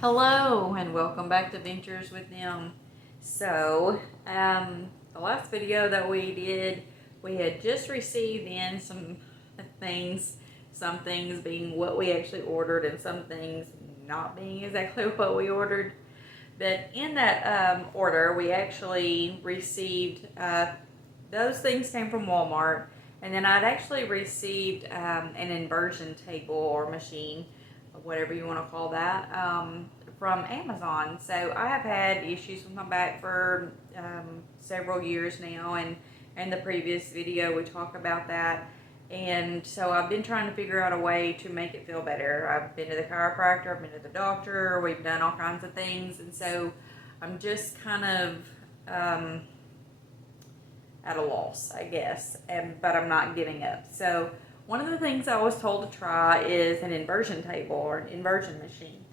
Hello and welcome back to Ventures with Them. The last video that we did, we had just received in things, some things being what we actually ordered and some things not being exactly what we ordered. But in that order, we actually received, those things came from Walmart, and then I'd actually received an inversion table or machine, whatever you want to call that, from Amazon. So I have had issues with my back for several years now, and in the previous video we talked about that. And so I've been trying to figure out a way to make it feel better. I've been to the chiropractor, I've been to the doctor, we've done all kinds of things, and so I'm just kind of at a loss, I guess, but I'm not giving up. So one of the things I was told to try is an inversion table or an inversion machine.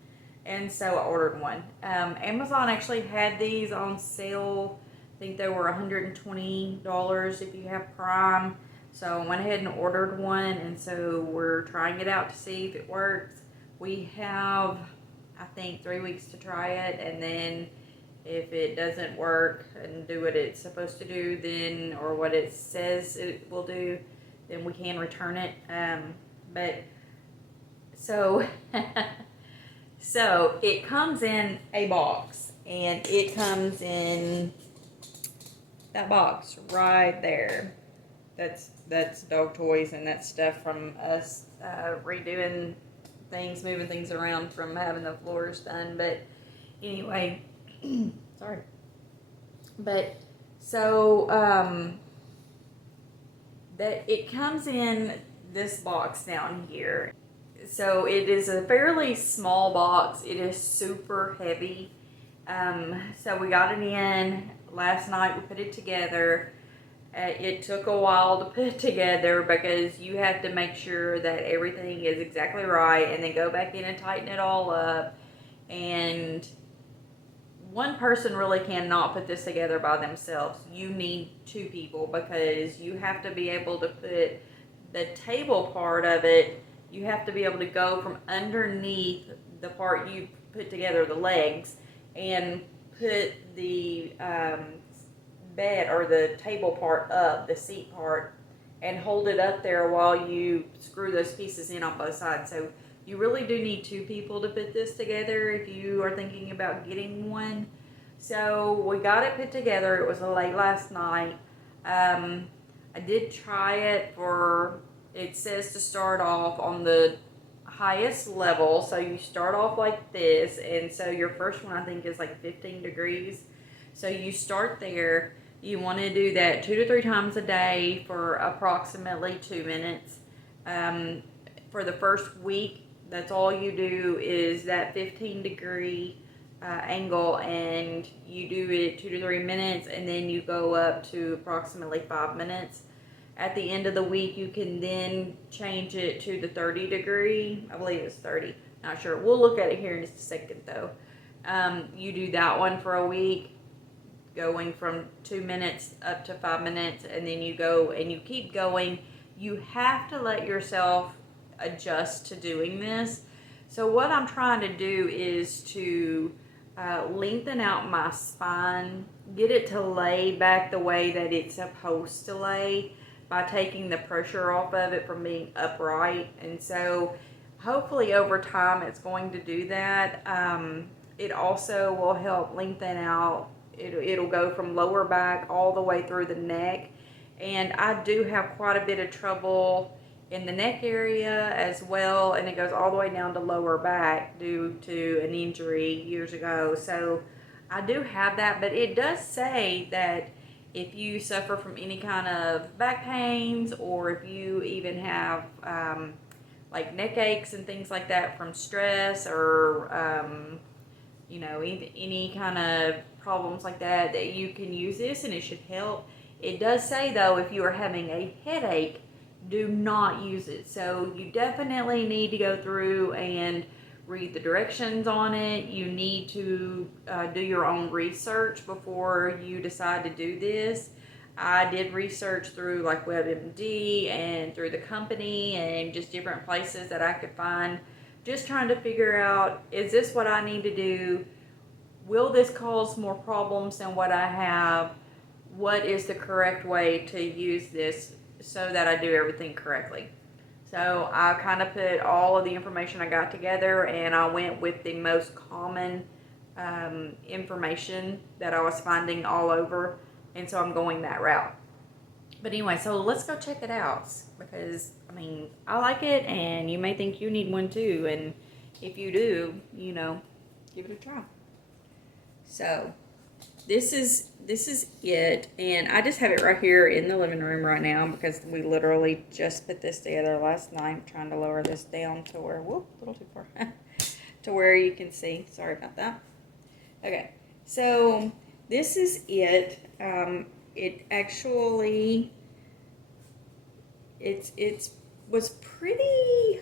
And so I ordered one. Amazon actually had these on sale. I think they were $120 if you have Prime. So I went ahead and ordered one, and so we're trying it out to see if it works. We have, I think, 3 weeks to try it, and then if it doesn't work and do what it's supposed to do, then, or what it says it will do, then we can return it. So it comes in a box, and it comes in that box right there. That's dog toys, and that's stuff from us redoing things, moving things around from having the floors done. But anyway, sorry. But so that it comes in this box down here. So it is a fairly small box. It is super heavy. So we got it in last night. We put it together. It took a while to put it together because you have to make sure that everything is exactly right, and then go back in and tighten it all up. And one person really cannot put this together by themselves. You need two people, because you have to be able to put the table part of it. You have to be able to go from underneath the part you put together, the legs, and put the bed or the table part up, the seat part, and hold it up there while you screw those pieces in on both sides. So you really do need two people to put this together if you are thinking about getting one. So we got it put together. It was late last night. I did try it for, it says to start off on the highest level. So you start off like this, and so your first one I think is like 15 degrees. So you start there. You want to do that 2 to 3 times a day for approximately 2 minutes. For the first week, that's all you do is that 15-degree angle, and you do it 2 to 3 minutes, and then you go up to approximately 5 minutes. At the end of the week, you can then change it to the 30-degree. I believe it's 30. Not sure. We'll look at it here in just a second, though. You do that one for a week, going from 2 minutes up to 5 minutes, and then you go and you keep going. You have to let yourself adjust to doing this. So what I'm trying to do is to lengthen out my spine, get it to lay back the way that it's supposed to lay, by taking the pressure off of it from being upright. And so hopefully over time it's going to do that. It also will help lengthen out. It'll go from lower back all the way through the neck. And I do have quite a bit of trouble in the neck area as well, and it goes all the way down to lower back due to an injury years ago. So I do have that, but it does say that if you suffer from any kind of back pains, or if you even have like neck aches and things like that from stress, or any kind of problems like that, that you can use this and it should help. It does say though, if you are having a headache, do not use it. So you definitely need to go through and read the directions on it. You need to do your own research before you decide to do this. I did research through like WebMD and through the company and just different places that I could find just trying to figure out, is this what I need to do? Will this cause more problems than what I have? What is the correct way to use this so that I do everything correctly? So I kind of put all of the information I got together, and I went with the most common information that I was finding all over, and so I'm going that route. But anyway, so let's go check it out, because I mean, I like it, and you may think you need one too, and if you do, you know, give it a try. So this is it, and I just have it right here in the living room right now because we literally just put this together last night. I'm trying to lower this down to where, whoop, a little too far, to where you can see. Sorry about that. Okay, so this is it. It actually, it was pretty.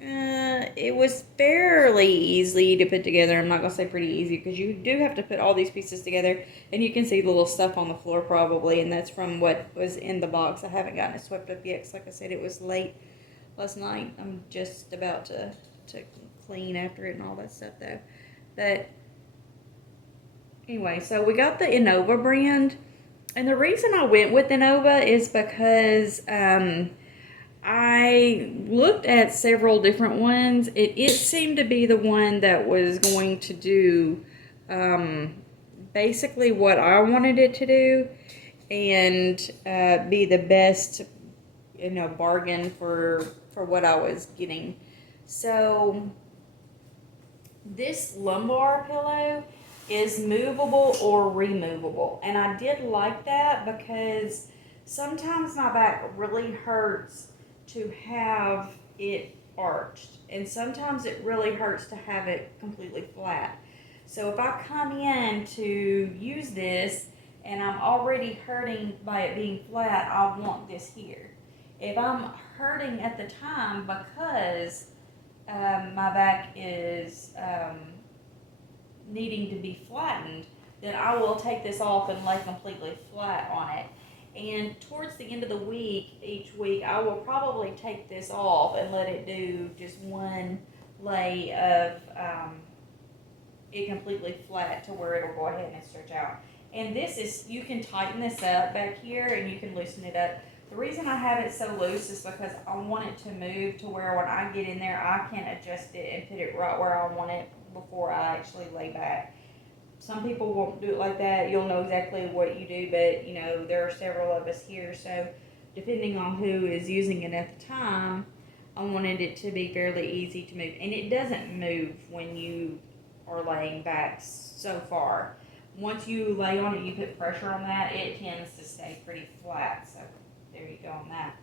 It was fairly easy to put together. I'm not going to say pretty easy because you do have to put all these pieces together, and you can see the little stuff on the floor probably, and that's from what was in the box. I haven't gotten it swept up yet because, like I said, it was late last night. I'm just about to clean after it and all that stuff though. But anyway, so we got the Innova brand, and the reason I went with Innova is because I looked at several different ones. It seemed to be the one that was going to do basically what I wanted it to do, and be the best, you know, bargain for what I was getting. So this lumbar pillow is movable or removable, and I did like that because sometimes my back really hurts to have it arched, and sometimes it really hurts to have it completely flat. So if I come in to use this and I'm already hurting by it being flat, I want this here. If I'm hurting at the time because my back is needing to be flattened, then I will take this off and lay completely flat on it. And towards the end of the week, each week, I will probably take this off and let it do just one lay of it completely flat to where it'll go ahead and stretch out. And this is, you can tighten this up back here and you can loosen it up. The reason I have it so loose is because I want it to move to where when I get in there, I can adjust it and put it right where I want it before I actually lay back. Some people won't do it like that. You'll know exactly what you do, but you know, there are several of us here, so depending on who is using it at the time, I wanted it to be fairly easy to move. And it doesn't move when you are laying back so far. Once you lay on it, you put pressure on that, it tends to stay pretty flat. So there you go on that.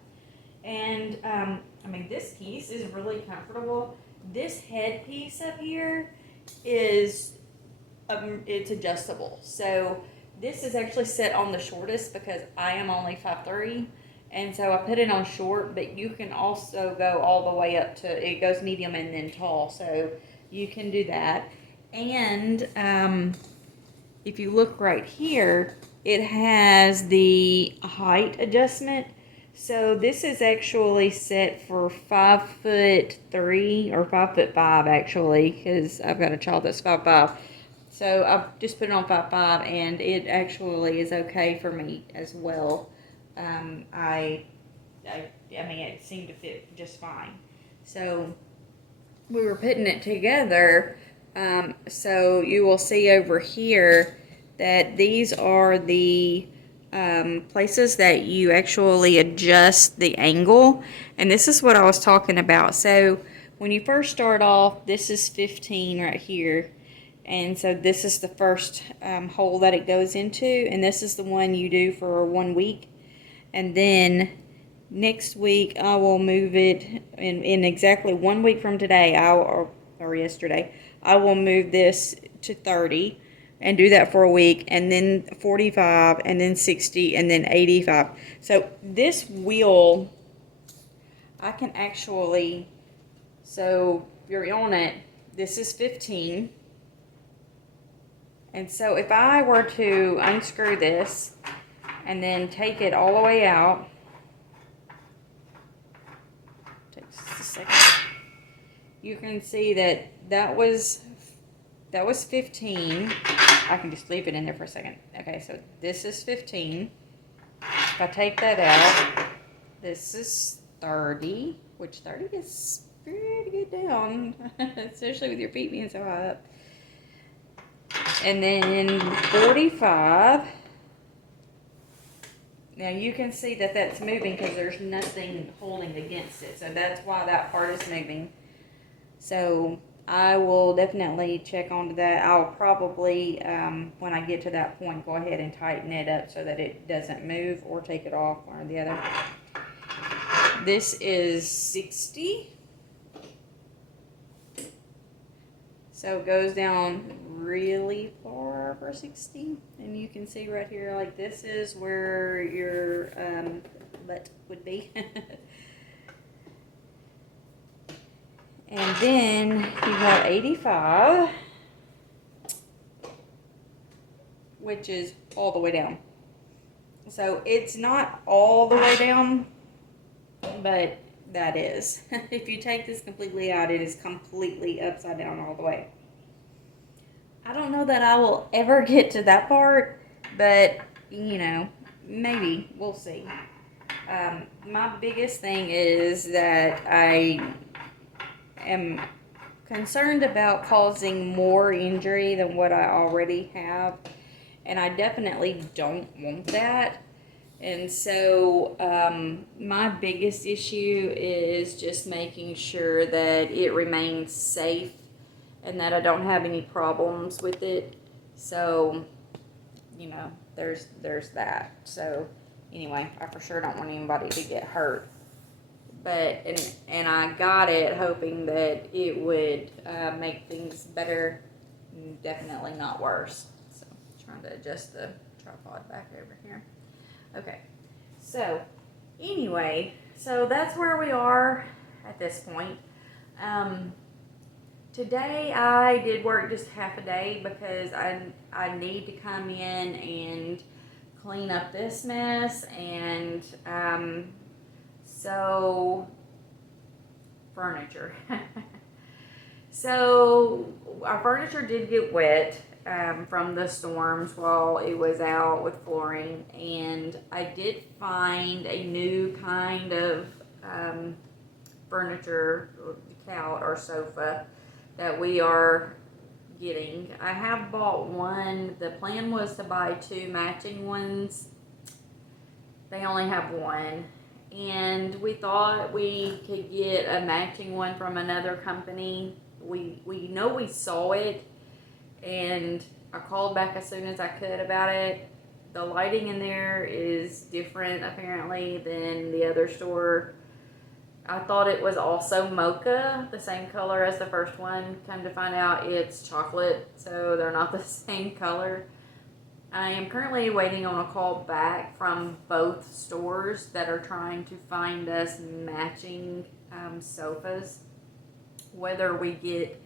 And I mean, this piece is really comfortable. This head piece up here is it's adjustable. So this is actually set on the shortest because I am only 5'3", and so I put it on short, but you can also go all the way up to, it goes medium and then tall, so you can do that. And if you look right here, it has the height adjustment. So this is actually set for 5'3" or 5'5" actually, because I've got a child that's 5'5". So I've just put it on 5'5", and it actually is okay for me as well. I mean, it seemed to fit just fine. So we were putting it together. So you will see over here that these are the places that you actually adjust the angle. And this is what I was talking about. So when you first start off, this is 15 right here. And so this is the first hole that it goes into, and this is the one you do for 1 week. And then next week I will move it in exactly 1 week from today, or yesterday, I will move this to 30 and do that for a week, and then 45, and then 60, and then 85. So this wheel, I can actually, so if you're on it, this is 15. And so if I were to unscrew this and then take it all the way out, takes just a second, you can see that that was 15. I can just leave it in there for a second. Okay, so this is 15. If I take that out, this is 30, which 30 is pretty good down, especially with your feet being so high up. And then 45. Now you can see that that's moving because there's nothing holding against it. So that's why that part is moving. So I will definitely check onto that. I'll probably, when I get to that point, go ahead and tighten it up so that it doesn't move or take it off, one or the other. This is 60. So it goes down really far for 60. And you can see right here, like this is where your butt would be. And then you have 85, which is all the way down. So it's not all the way down, but that is. If you take this completely out, it is completely upside down all the way. I don't know that I will ever get to that part, but you know, maybe. We'll see. My biggest thing is that I am concerned about causing more injury than what I already have, and I definitely don't want that. And so my biggest issue is just making sure that it remains safe and that I don't have any problems with it. So, you know, there's that. So anyway, I for sure don't want anybody to get hurt. But, and I got it hoping that it would make things better, definitely not worse. So, trying to adjust the tripod back over here. Okay, so anyway, so that's where we are at this point. Today I did work just half a day because I need to come in and clean up this mess, and so furniture. So our furniture did get wet from the storms while it was out with flooring, and I did find a new kind of furniture, couch or sofa that we are getting. I have bought one. The plan was to buy 2 matching ones. They only have one. And we thought we could get a matching one from another company. We know we saw it, and I called back as soon as I could about it. The lighting in there is different apparently than the other store. I thought it was also mocha, the same color as the first one. Come to find out it's chocolate, so they're not the same color. I am currently waiting on a call back from both stores that are trying to find us matching sofas. Whether we get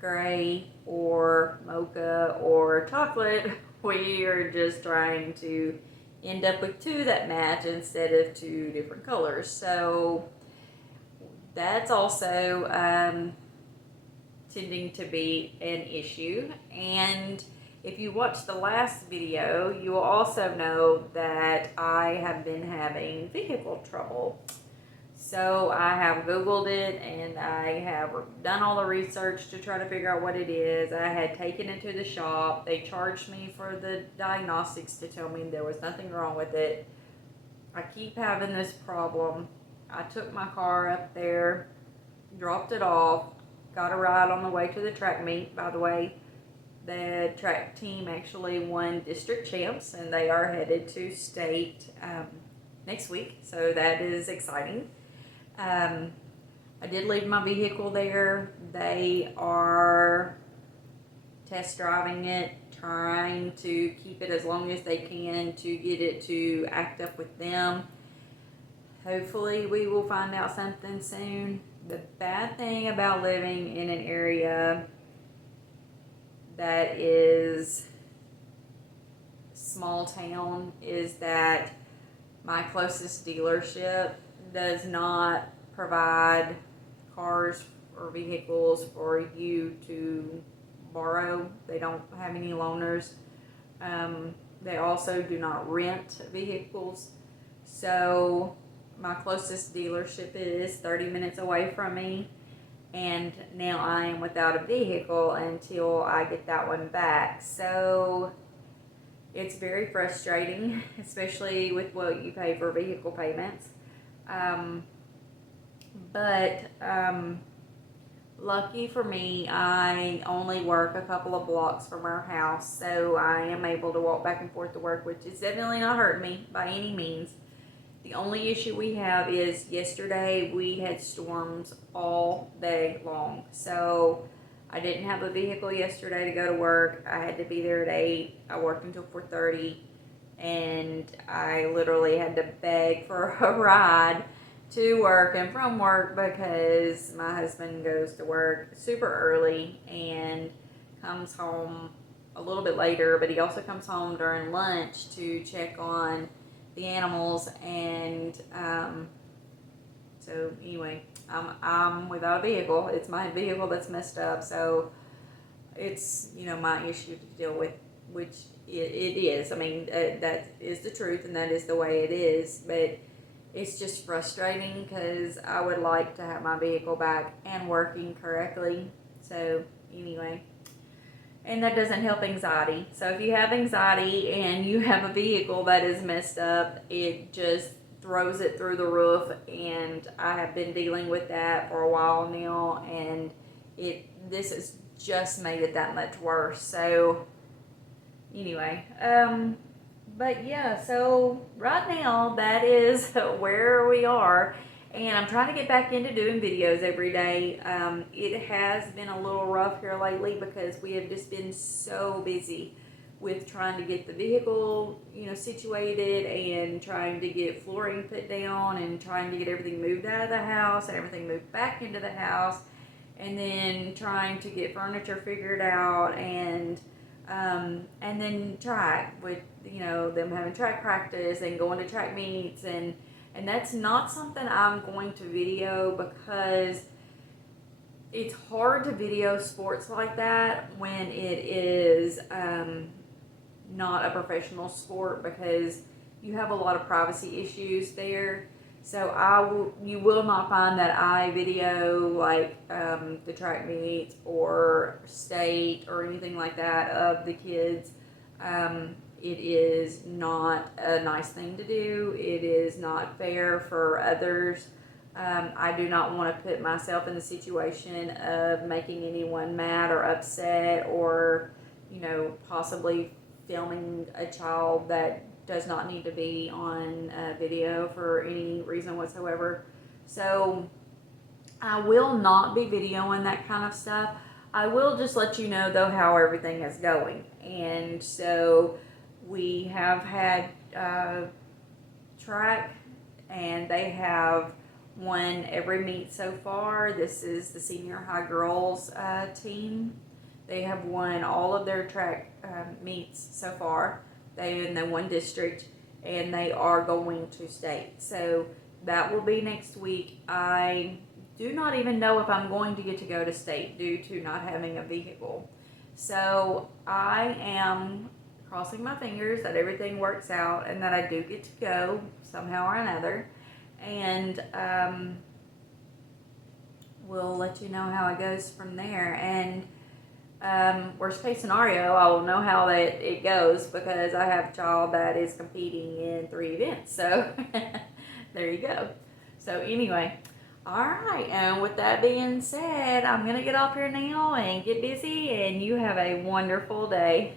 gray or mocha or chocolate, we are just trying to end up with 2 that match instead of 2 different colors. So that's also tending to be an issue. And if you watched the last video, you will also know that I have been having vehicle trouble. So I have Googled it, and I have done all the research to try to figure out what it is. I had taken it to the shop. They charged me for the diagnostics to tell me there was nothing wrong with it. I keep having this problem. I took my car up there, dropped it off, got a ride on the way to the track meet. By the way, the track team actually won district champs, and they are headed to state next week, so that is exciting. I did leave my vehicle there. They are test driving it, trying to keep it as long as they can to get it to act up with them. Hopefully we will find out something soon. The bad thing about living in an area that is small town is that my closest dealership does not provide cars or vehicles for you to borrow. They don't have any loaners. They also do not rent vehicles. So my closest dealership is 30 minutes away from me. And now I am without a vehicle until I get that one back. So it's very frustrating, especially with what you pay for vehicle payments. Lucky for me, I only work a couple of blocks from our house, so I am able to walk back and forth to work, which is definitely not hurting me by any means. The only issue we have is yesterday we had storms all day long, so I didn't have a vehicle yesterday to go to work. I had to be there at 8. I worked until 4:30, and I literally had to beg for a ride to work and from work because my husband goes to work super early and comes home a little bit later, but he also comes home during lunch to check on the animals. And so anyway, I'm without a vehicle. It's my vehicle that's messed up, so it's, you know, my issue to deal with, which it is. I mean, that is the truth and that is the way it is, but it's just frustrating because I would like to have my vehicle back and working correctly. So anyway, and that doesn't help anxiety. So if you have anxiety and you have a vehicle that is messed up, it just throws it through the roof. And I have been dealing with that for a while now, and this has just made it that much worse. So anyway, but yeah, so right now that is where we are, and I'm trying to get back into doing videos every day. It has been a little rough here lately because we have just been so busy with trying to get the vehicle, you know, situated and trying to get flooring put down and trying to get everything moved out of the house and everything moved back into the house, and then trying to get furniture figured out, and then track with, you know, them having track practice and going to track meets, and that's not something I'm going to video because it's hard to video sports like that when it is not a professional sport, because you have a lot of privacy issues there. So you will not find that I video like the track meets or state or anything like that of the kids. It is not a nice thing to do. It is not fair for others. I do not want to put myself in the situation of making anyone mad or upset, or, you know, possibly filming a child that does not need to be on video for any reason whatsoever. So I will not be videoing that kind of stuff. I will just let you know though how everything is going. And so we have had track, and they have won every meet so far. This is the senior high girls team. They have won all of their track meets so far. They won district, and they are going to state. So that will be next week. I do not even know if I'm going to get to go to state due to not having a vehicle. So I am crossing my fingers that everything works out and that I do get to go somehow or another. And we'll let you know how it goes from there. And worst case scenario, I will know how it goes because I have a child that is competing in 3 events. So there you go. So anyway, all right. And with that being said, I'm going to get off here now and get busy, and you have a wonderful day.